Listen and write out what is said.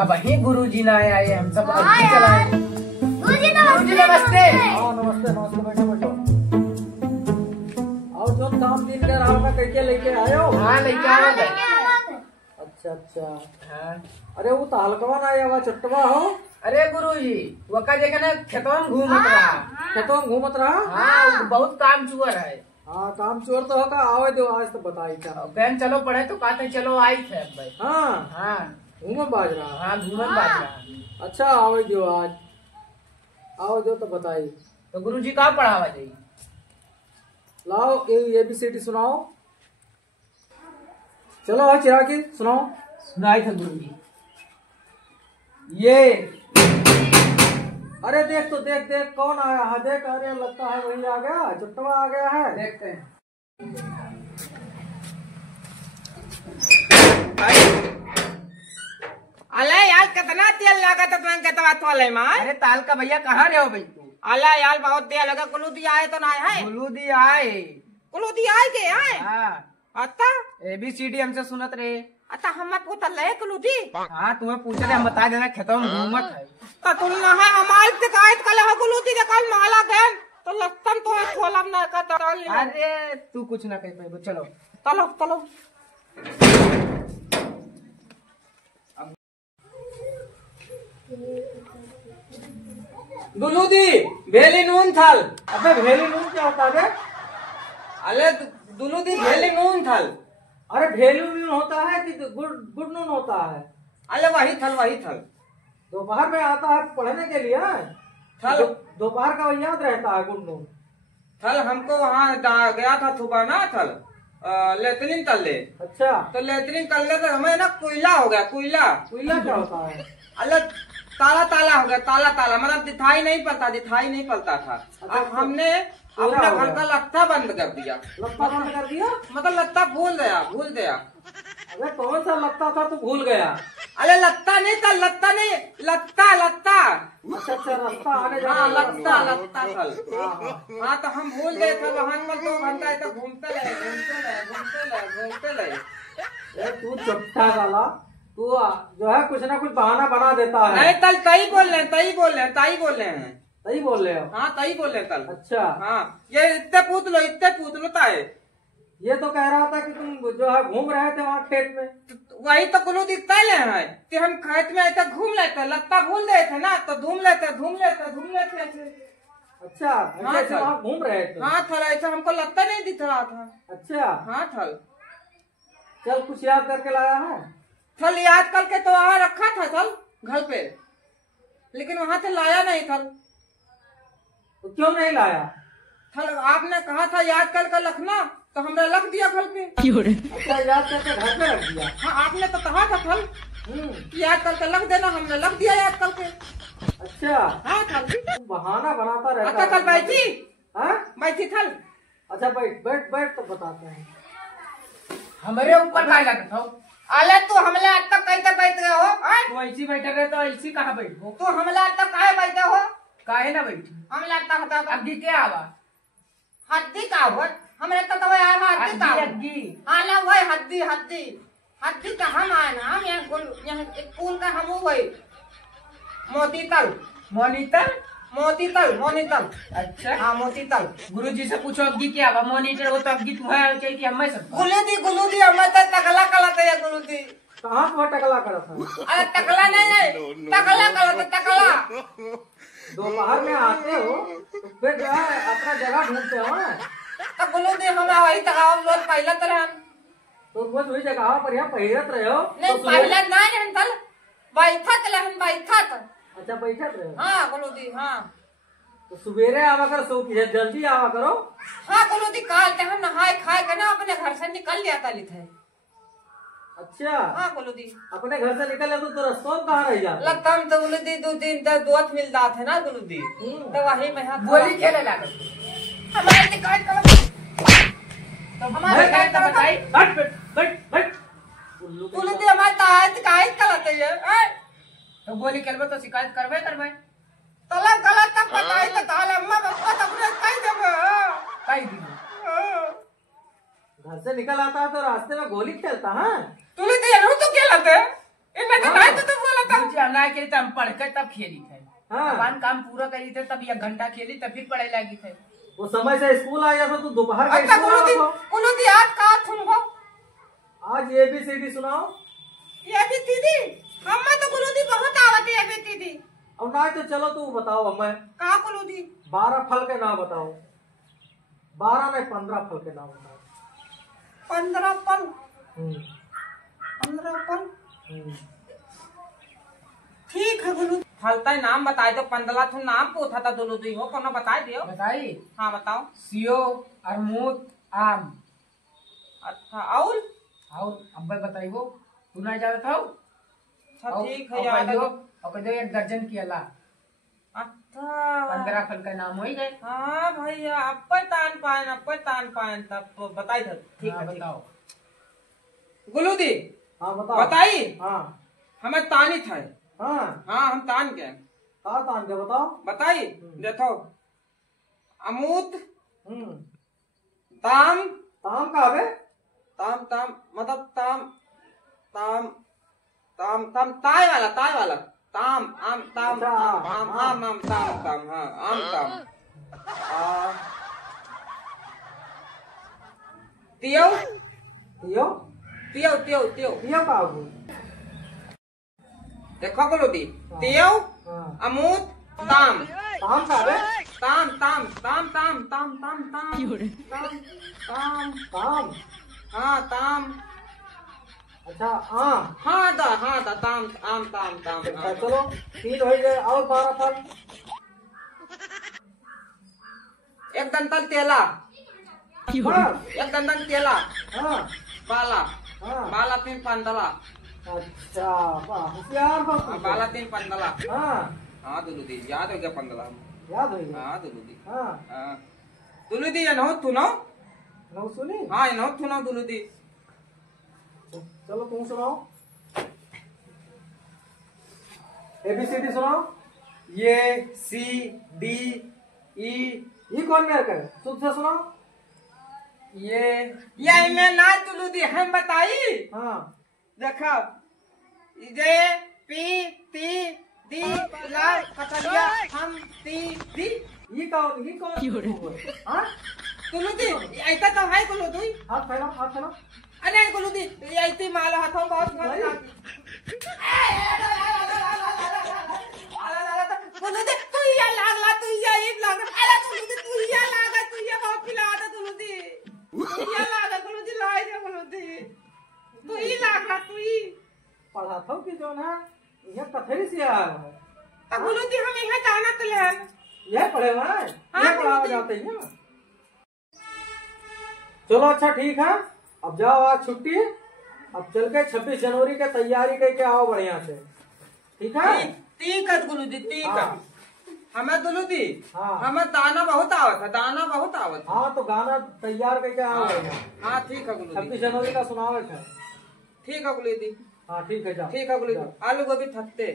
वही गुरुजी ना आए, हम सब अभी चलाए। गुरुजी नमस्ते। हाँ नमस्ते नमस्ते, बैठो बैठो। और जो काम दिन कर रहा था कैसे लेके आए हो? हाँ लेके आए। अच्छा अच्छा। हाँ। अरे वो तो हल्कवा ना आया हुआ चट्टवा हो। अरे गुरुजी वो का देखा खेतों में घूमत रहा। खेतों में घूमत रहा। हाँ बहुत काम चुअर है। हाँ काम चोर तो होगा, आवे दो आज तो बताई था। बहन चलो पढ़े तो कहते चलो आई थे भाई। हाँ हाँ घूमन बाज रहा। हाँ घूमन बात रहा। अच्छा आवे दो आज, आओ जो तो बताई। तो गुरुजी कहाँ पढ़ावा जाइए? लाओ ABCD सुनाओ। चलो आओ चिरागी सुनाओ। सुनाई थे गुरुजी। ये अरे देख तो देख देख कौन आया है, देख। अरे लगता है वही आ गया, चट्टवा आ गया है। देखते हैं। अले यार कितना तेल लगा तो तुम कहता वाले मां। अरे ताल का भैया कहाँ रहे हो भाई तू? अला यार बहुत तेल लगा। कुलूदी आए तो ना है। गुलूदी आए। कुलूदी आए के आए। हाँ अता ABCD हमसे सुनत रहे। अता हम पूछल ले कुलूदी। हाँ तुम्हें पूछ रहे, हम बता देना खेतों में घूमत है। तो तुम ना है हमारी शिकायत कल हो कुलूदी के कल माला गन तो लस्तन तो खोला ना का डाल। अरे तू कुछ ना कह पाए, चलो चलो चलो। गुलूदी भेली नून थाल। अबे भेली नून क्या होता है? अरे गुलूदी भेली नून थाल। अरे भेली नून होता है कि गुड़ गुड़ नून होता है? अरे वही थल वही थल। दोपहर में आता है पढ़ने के लिए। थल दोपहर का याद रहता है गुड़ नून। थल हमको वहाँ गया था थुबा ना थल लेतरीन तल ले। अच्छा तो लेतरीन तल ले तो हमें ना कोयला हो गया। कोयला कोयला क्या होता है? अरे ताला ताला हो गया। ताला ताला मतलब दिखाई नहीं पड़ता था। अब हमने अपने घर का लत्ता बंद कर दिया। लत्ता बंद कर दिया मतलब लत्ता भूल गया। अबे कौन सा लत्ता था तू भूल गया? अरे लत्ता नहीं था, लत्ता नहीं, लत्ता। अच्छा अच्छा रास्ता आने जाने हाँ का लत्ता थल। हाँ तो हम भूल गए थे वहां पर 2 घंटा ऐसा घूमते रहे। ए, तू चुपटा वाला, तू जो है कुछ ना कुछ बहाना बना देता है। नहीं तल तई बोल रहे हैं। सही बोल रहे हो? हाँ तई बोल रहे हैं तल। अच्छा हाँ ये इतने पूछ लो ताए। ये तो कह रहा था कि तुम जो है घूम रहे थे वहाँ खेत में। वही तो कुलू दिखता है कि हम खेत में ऐसा घूम लेते, लत्ता भूल गए थे ना तो घूम लेते ऐसे। अच्छा ऐसे वहाँ घूम रहे थे? हाँ थल ऐसा हमको लत्ता नहीं दिख रहा था। अच्छा हाँ थल। चल कुछ याद करके लाया है? थल याद करके तो वहाँ रखा था थल घर पे, लेकिन वहाँ से लाया नहीं थल। तो क्यों नहीं लाया? थल आपने कहा था याद करके रखना तो हमने रख दिया घर पे। अच्छा याद करके घर पे रख दिया? हाँ आपने तो कहा था थल याद करके रख देना, हमने रख दिया याद करके। अच्छा हाँ थल बहाना बनाता रहता अच्छा थल बैठी। हाँ बैठी थल। अच्छा बैठ तो बताते हैं। हमारे ऊपर काय लगता हो? अले तू हमले आज तक कैसे बैठ गए हो? तो ऐसी बैठे रहे तो ऐसी कहाँ बैठो? तू हमले आज तक काहे बैठे हो? काहे ना बैठी? हमले आज तक हटा अग्गी क्या आवा? हद्दी का हो? हमरे तो वही आया हद्दी का। अग्गी आला वही हद्दी का हम आए ना। हम यहाँ स्कूल का हम वही मोतीतल। अच्छा हाँ मोतीतल। गुरुजी से पूछो अग्गी क्या आवा? मॉनिटर हो तो अग्गी तुम्हारे चाहिए कि हमें सब? गुलूदी हमें तो टकला कलते है गुलूदी। कहाँ तुम्हें टकला करा था? अरे टकला नहीं टकला कलते टकला। दोपहर में आते हो तो फिर जो है अपना जगह ढूंढते हो। तो गुलूदी हम वही टकाव लोग पहले तो रहन। तो रोज वही जगह पर यहाँ पहिरत रहे हो? नहीं तो पहले ना रहन तल बैठत रहन बैठत। अच्छा बैठत रहे हो? हाँ गुलूदी हाँ। तो सवेरे आवा करो, सो जल्दी आवा करो। हाँ गुलूदी काल ते हम नहाए खाए के ना अपने घर से निकल लिया तली थे। अच्छा हाँ गुलूदी अपने घर से निकले तो रस्तों में कहाँ रह जाते? लगतम तो गुलूदी 2 दिन तक दोस्त मिलता थे ना गुलूदी। तो वही में हाथ गोली खेले लागत। हमारे शिकायत करो। हमारे शिकायत करो बताई। बैठ गुलूदी हमारे शिकायत करते हैं। तो गोली खेलबे तो शिकायत करबे। तलब गलत तक बताई तो ताल अम्मा पापा तब ने कही जब कई दिन घर से निकल आता है तो रास्ते में गोली खेलता है। तूने तो ये तो क्या लते इनमें तो नहीं तो बोला था। काय खेली हम पढ़ के तब खेली थे। हाँ। अपन काम पूरा करी थे तब 1 घंटा खेली तब फिर पढ़ाई लगी थे। वो समय से स्कूल आया था तो दोपहर का अच्छा स्कूल आया था। गुलूदी आज का तुम हो आज ABCD सुनाओ। ये भी दीदी हमें तो गुलूदी बहुत आवती है भी दीदी। अब ना तो चलो तू बताओ हमें का गुलूदी 12 फल के नाम बताओ। 12 नहीं 15 फल के नाम बताओ। 15 पल हम्म, 15 पल हम्म। ठीक है गुलूदी। फलता नाम बताए दो 15 थु नाम पूछा था दुलुदी हो कोनो बताए दियो। बताई हाँ बताओ। सियो अरमूद आम। अच्छा और अब बताई वो तू नहीं जाता था। अच्छा ठीक है याद है। और कह दो 1 दर्जन की अला। अच्छा 15 फल का नाम हो ही गए। हाँ भैया अब तान पान तब तो बताई था। ठीक हाँ, है ठीक। बताओ। गुलूदी हाँ बताओ। बताई हाँ हमें तानी था। हाँ हाँ हम तान के कहा तान के बताओ। बताई देखो अमूत हम्म ताम ताम का बे ताम ताम मतलब ताम ताम ताम ताम ताय वाला ताम आम ताम अच्छा, आम आम आम आम ताम ताम हाँ आम ताम तियो तियो तियो तियो तियो तियो का हो। देखो गुलूदी तियो हाँ अमूत ताम ताम का बे ताम ताम ताम ताम ताम ताम ताम ताम ताम। हाँ ताम अच्छा आम। हाँ दा ताम आम ताम ताम अच्छा, चलो 3 हो गए और 12 फल। एक दंतल तेला हाँ एक दंतल तेला हाँ बाला हाँ। बाला 3 पंदला अच्छा वाह होशियार बा तू। बाला 3 पंदला हाँ हाँ दुलुदी याद हो गया 15 याद हो गया। हाँ दुलुदी हाँ हाँ दुलुदी ये नहो तू नो नौ सुनी। हाँ ये नहो तू नो दुलुदी चलो तुम सुनाओ। ABCD सुनाओ। ये सी डी ई ये कौन मेरे का है? शुद्ध से सुनाओ। ये मैं ना दुलुदी हम बताई हाँ देखो जे पी ती दी ला कटलिया हम ती दी ये कौन हाँ दुलुदी ऐसा तो है गुलुदी हाथ फैलाओ। अरे गुलुदी ऐसी माल हाथों बहुत गुलुदी तू ये लागला तू ये ईब लाग अरे गुलुदी तू ये लागा तू ये बहुत पिला दे गुलुदी ये लागा गुलुदी लाई दे गुलुदी तू ही लागला तू ही पढ़ा था कि जो ना ये कथेरी से आया है। तो गुलुदी हम यहाँ जाना तो ले ये पढ़े हुए हैं हाँ, ये पढ़ा गुरुजी। जाते हैं। चलो अच्छा ठीक है अब जाओ आज छुट्टी। अब चल के 26 जनवरी के तैयारी करके आओ बढ़िया से। ठीक है ठीक है गुलुदी ठीक है हाँ। हमें दुलुदी हाँ। हमें दाना बहुत आवत है दाना बहुत आवत है हाँ तो गाना तैयार करके आओ बढ़िया। हाँ ठीक है गुलुदी 26 जनवरी का सुनाओ है। ठीक है गुलुदी हाँ ठीक है जाओ। ठीक है गुलुदी जाओ। आलू गोभी थकते